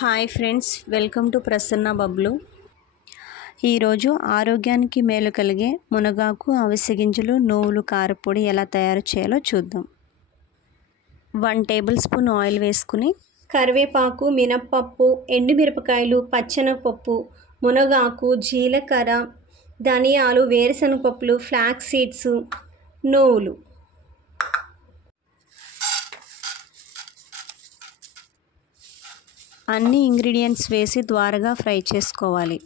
Hi friends, welcome to Prasanna Bablu. ఈరోజు ఆరోగ్యానికి మేలు కలిగే మునగాకు, అవిసె గింజలు, నువ్వులు కారపొడి ఎలా తయారు చేయాలో చూద్దాం. 1 టేబుల్ స్పూన్ ఆయిల్ వేసుకుని కరివేపాకు, మినప్పప్పు, ఎండుమిరపకాయలు, పచ్చెనగపప్పు, మునగాకు, జీలకర్ర, ధనియాలు, వేరుశనగపప్పులు, ఫ్లాక్స్ సీడ్స్, నువ్వులు అన్ని ఇంగ్రీడియంట్స్ వేసి ద్వారగా ఫ్రై చేసుకోవాలి.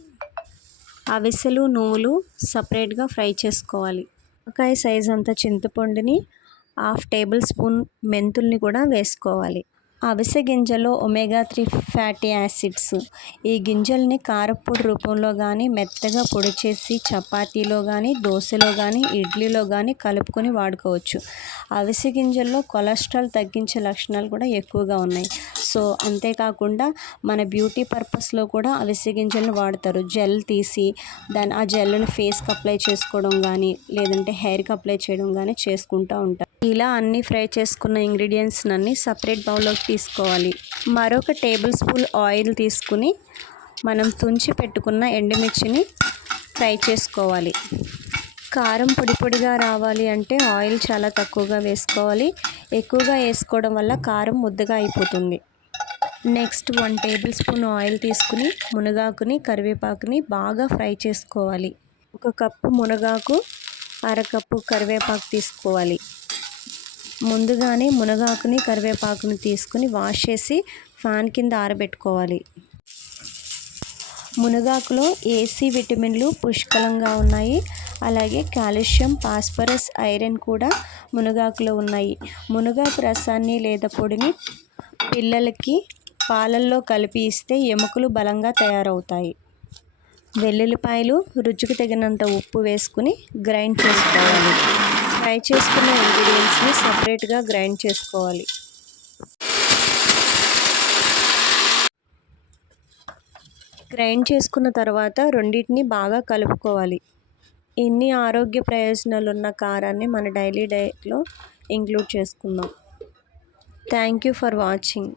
అవిసెలు, నువ్వులు సపరేట్గా ఫ్రై చేసుకోవాలి. నిమ్మకాయ సైజ్ అంత చింతపండుని, 1/2 టేబుల్ స్పూన్ మెంతుల్ని కూడా వేసుకోవాలి. అవిసె గింజల్లో ఒమేగా 3 ఫ్యాటీ యాసిడ్స్. ఈ గింజల్ని కారపొడి రూపంలో కానీ, మెత్తగా పొడి చేసి చపాతీలో కానీ, దోశలో కానీ, ఇడ్లీలో కానీ కలుపుకొని వాడుకోవచ్చు. అవిసె గింజల్లో కొలెస్ట్రాల్ తగ్గించే లక్షణాలు కూడా ఎక్కువగా ఉన్నాయి. సో అంతేకాకుండా మన బ్యూటీ పర్పస్లో కూడా అవిసె గింజలను వాడతారు. జెల్ తీసి ఆ జెల్ని ఫేస్కి అప్లై చేసుకోవడం కానీ, లేదంటే హెయిర్కి అప్లై చేయడం కానీ చేసుకుంటూ ఉంటారు. ఇలా అన్నీ ఫ్రై చేసుకున్న ఇంగ్రీడియంట్స్ అన్నీ సపరేట్ బౌల్లోకి తీసుకోవాలి. మరొక టేబుల్ స్పూన్ ఆయిల్ తీసుకుని మనం తుంచి పెట్టుకున్న ఎండుమిర్చిని ఫ్రై చేసుకోవాలి. కారం పొడి పొడిగా రావాలి అంటే ఆయిల్ చాలా తక్కువగా వేసుకోవాలి. ఎక్కువగా వేసుకోవడం వల్ల కారం ముద్దగా అయిపోతుంది. నెక్స్ట్ 1 టేబుల్ స్పూన్ ఆయిల్ తీసుకుని మునగాకుని, కరివేపాకుని బాగా ఫ్రై చేసుకోవాలి. 1 కప్పు మునగాకు, 1/2 కప్పు కరివేపాకు తీసుకోవాలి. ముందుగానే మునగాకుని, కరివేపాకుని తీసుకుని వాష్ చేసి ఫ్యాన్ కింద ఆరబెట్టుకోవాలి. మునగాకులో ఏసీ విటమిన్లు పుష్కలంగా ఉన్నాయి. అలాగే కాల్షియం, ఫాస్ఫరస్, ఐరన్ కూడా మునగాకులో ఉన్నాయి. మునగాకు రసాన్ని లేదా పొడిని పిల్లలకి పాలల్లో కలిపి ఇస్తే ఎముకలు బలంగా తయారవుతాయి. వెల్లుల్లిపాయలు, రుచికి తగినంత ఉప్పు వేసుకుని గ్రైండ్ చేసుకోవాలి. ఫ్రై చేసుకున్న ఇంగ్రీడియంట్స్ని సపరేట్గా గ్రైండ్ చేసుకోవాలి. గ్రైండ్ చేసుకున్న తర్వాత రెండింటిని బాగా కలుపుకోవాలి. ఇన్ని ఆరోగ్య ప్రయోజనాలు ఉన్న కారాన్ని మన డైలీ డైట్లో ఇంక్లూడ్ చేసుకుందాం. Thank you for watching.